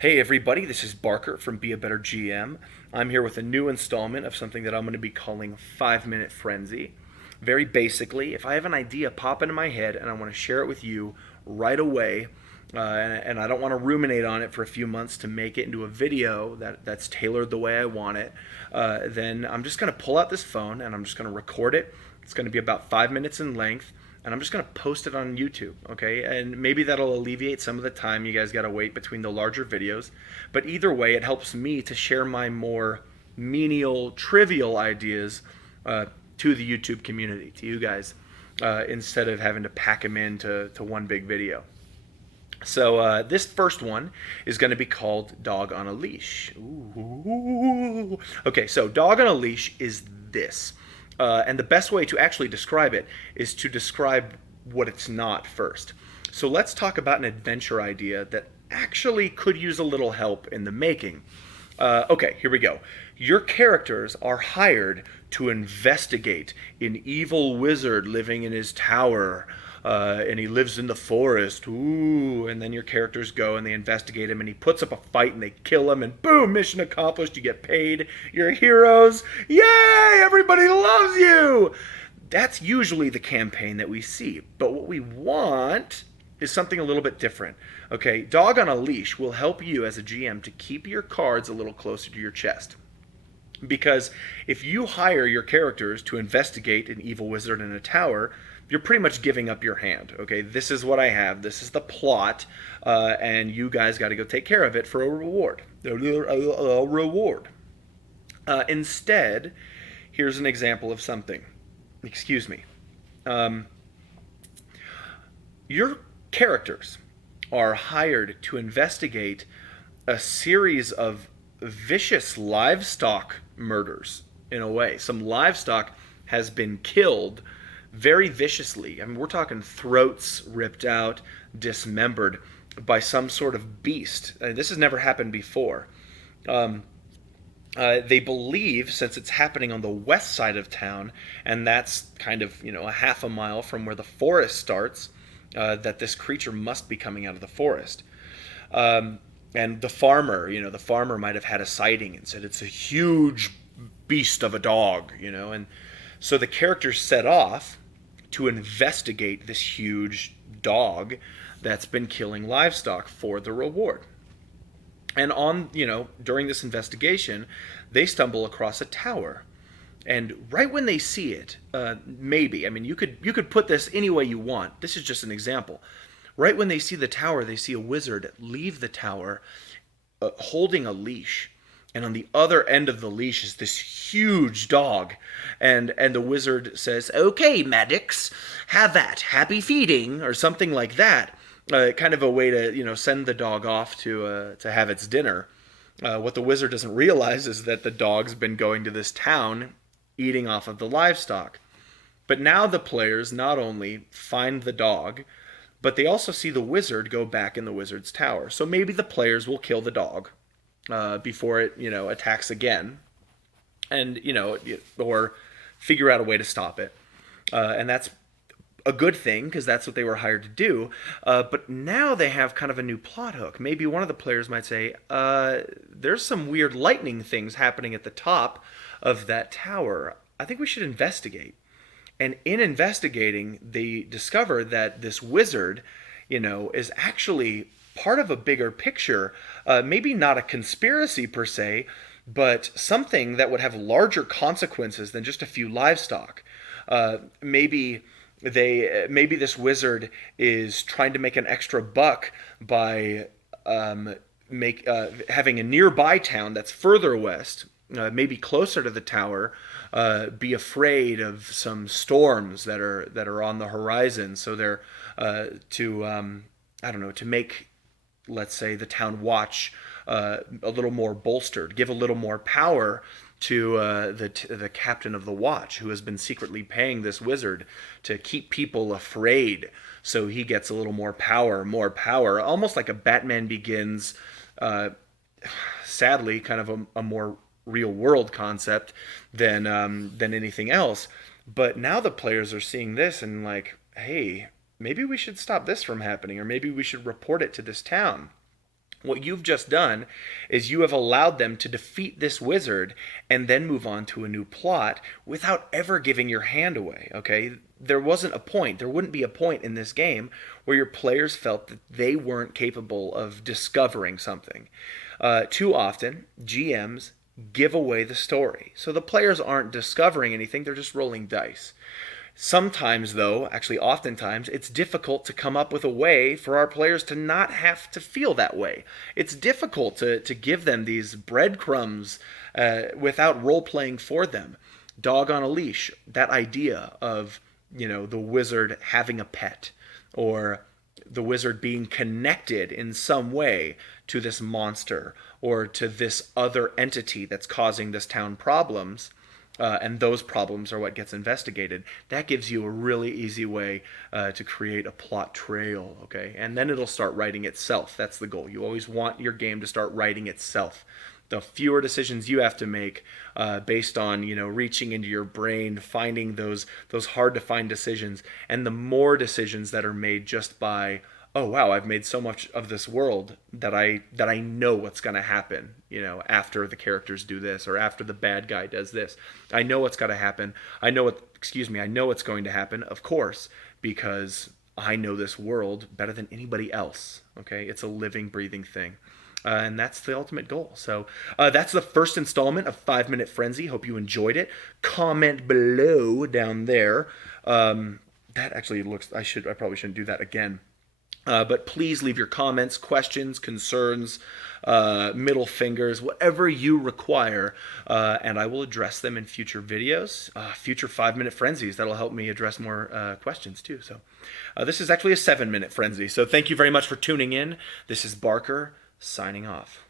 Hey everybody, this is Barker from Be a Better GM. I'm here with a new installment of something that I'm going to be calling 5 Minute Frenzy. Very basically, if I have an idea pop into my head and I want to share it with you right away, and I don't want to ruminate on it for a few months to make it into a video that's tailored the way I want it, then I'm just going to pull out this phone and I'm just going to record it. It's going to be about 5 minutes in length, and I'm just going to post it on YouTube, okay? And maybe that'll alleviate some of the time you guys got to wait between the larger videos. But either way, it helps me to share my more menial, trivial ideas to the YouTube community, to you guys, instead of having to pack them into one big video. So this first one is going to be called Dog on a Leash. Ooh. Okay, so Dog on a Leash is this. And the best way to actually describe it is to describe what it's not first. So let's talk about an adventure idea that actually could use a little help in the making. Okay, here we go. Your characters are hired to investigate an evil wizard living in his tower. And he lives in the forest. Ooh, and then your characters go and they investigate him, and he puts up a fight, and they kill him, and boom, mission accomplished. You get paid. You're heroes. Yay! Everybody loves you. That's usually the campaign that we see. But what we want is something a little bit different. Okay, Dog on a Leash will help you as a GM to keep your cards a little closer to your chest. Because if you hire your characters to investigate an evil wizard in a tower, you're pretty much giving up your hand. Okay, this is what I have. This is the plot, and you guys got to go take care of it for a reward. A reward. Instead, here's an example of something. Excuse me. Your characters are hired to investigate a series of vicious livestock murders, in a way. Some livestock has been killed very viciously. I mean, we're talking throats ripped out, dismembered by some sort of beast. This has never happened before. They believe, since it's happening on the west side of town, and that's kind of, a half a mile from where the forest starts, that this creature must be coming out of the forest. And the farmer might have had a sighting and said it's a huge beast of a dog, and so the characters set off to investigate this huge dog that's been killing livestock for the reward. And during this investigation, they stumble across a tower. And right when they see it, maybe, I mean, you could put this any way you want. This is just an example. Right when they see the tower, they see a wizard leave the tower holding a leash. And on the other end of the leash is this huge dog. And the wizard says, "Okay, Maddox, have at, happy feeding," or something like that. Kind of a way to, send the dog off to have its dinner. What the wizard doesn't realize is that the dog's been going to this town eating off of the livestock. But now the players not only find the dog, but they also see the wizard go back in the wizard's tower. So maybe the players will kill the dog before it, attacks again, and or figure out a way to stop it. And that's a good thing because that's what they were hired to do. But now they have kind of a new plot hook. Maybe one of the players might say, "There's some weird lightning things happening at the top of that tower. I think we should investigate." And in investigating, they discover that this wizard, is actually part of a bigger picture. Maybe not a conspiracy per se, but something that would have larger consequences than just a few livestock. Maybe this wizard is trying to make an extra buck by having a nearby town that's further west, maybe closer to the tower, be afraid of some storms that are on the horizon. So they're to make, let's say, the town watch a little more bolstered, give a little more power to the captain of the watch, who has been secretly paying this wizard to keep people afraid. So he gets a little more power, almost like a Batman Begins. Sadly, kind of a more real world concept than anything else. But now the players are seeing this and like, hey, maybe we should stop this from happening, or maybe we should report it to this town. What you've just done is you have allowed them to defeat this wizard and then move on to a new plot without ever giving your hand away, okay? There wasn't a point, there wouldn't be a point in this game where your players felt that they weren't capable of discovering something. Too often, GMs give away the story. So the players aren't discovering anything, they're just rolling dice. Sometimes, though, actually oftentimes, it's difficult to come up with a way for our players to not have to feel that way. It's difficult to give them these breadcrumbs without role playing for them. Dog on a leash, that idea of, the wizard having a pet, or the wizard being connected in some way to this monster or to this other entity that's causing this town problems, and those problems are what gets investigated. That gives you a really easy way to create a plot trail, okay? And then it'll start writing itself. That's the goal. You always want your game to start writing itself. The fewer decisions you have to make based on, reaching into your brain, finding those hard to find decisions, and the more decisions that are made just by, oh wow, I've made so much of this world that I know what's going to happen, after the characters do this or after the bad guy does this. I know what's going to happen. I know what's going to happen, of course, because I know this world better than anybody else. Okay, it's a living, breathing thing. And that's the ultimate goal. So that's the first installment of 5 Minute Frenzy. Hope you enjoyed it. Comment below down there. That actually looks. I probably shouldn't do that again. But please leave your comments, questions, concerns, middle fingers, whatever you require, and I will address them in future videos, future 5 Minute Frenzies. That'll help me address more questions too. So this is actually a 7 Minute Frenzy. So thank you very much for tuning in. This is Barker signing off.